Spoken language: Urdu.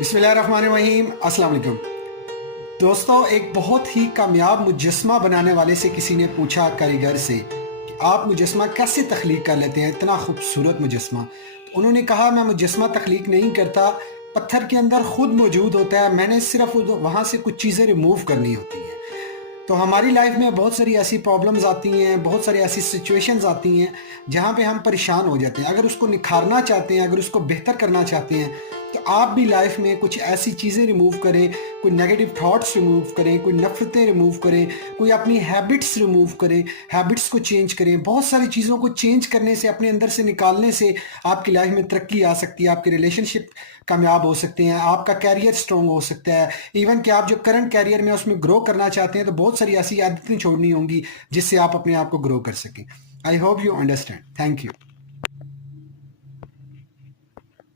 بسم اللہ الرحمن الرحیم، السلام علیکم دوستو۔ ایک بہت ہی کامیاب مجسمہ بنانے والے سے کسی نے پوچھا، کاریگر سے، کہ آپ مجسمہ کیسے تخلیق کر لیتے ہیں، اتنا خوبصورت مجسمہ؟ تو انہوں نے کہا میں مجسمہ تخلیق نہیں کرتا، پتھر کے اندر خود موجود ہوتا ہے، میں نے صرف وہاں سے کچھ چیزیں ریموو کرنی ہوتی ہیں۔ تو ہماری لائف میں بہت ساری ایسی پرابلمز آتی ہیں، بہت ساری ایسی سچویشنز آتی ہیں جہاں پہ ہم پریشان ہو جاتے ہیں۔ اگر اس کو نکھارنا چاہتے ہیں، اگر اس کو بہتر کرنا چاہتے ہیں، تو آپ بھی لائف میں کچھ ایسی چیزیں ریموو کریں، کوئی نیگیٹو تھاٹس ریموو کریں، کوئی نفرتیں ریموو کریں، کوئی اپنی ہیبٹس ریموو کریں، ہیبٹس کو چینج کریں۔ بہت ساری چیزوں کو چینج کرنے سے، اپنے اندر سے نکالنے سے آپ کی لائف میں ترقی آ سکتی ہے، آپ کے ریلیشن شپ کامیاب ہو سکتے ہیں، آپ کا کیریئر سٹرونگ ہو سکتا ہے، ایون کہ آپ جو کرنٹ کیریئر میں اس میں گرو کرنا چاہتے ہیں تو بہت ساری ایسی عادتیں چھوڑنی ہوں گی جس سے آپ اپنے آپ کو گرو کر سکیں۔ I hope you understand. Thank you.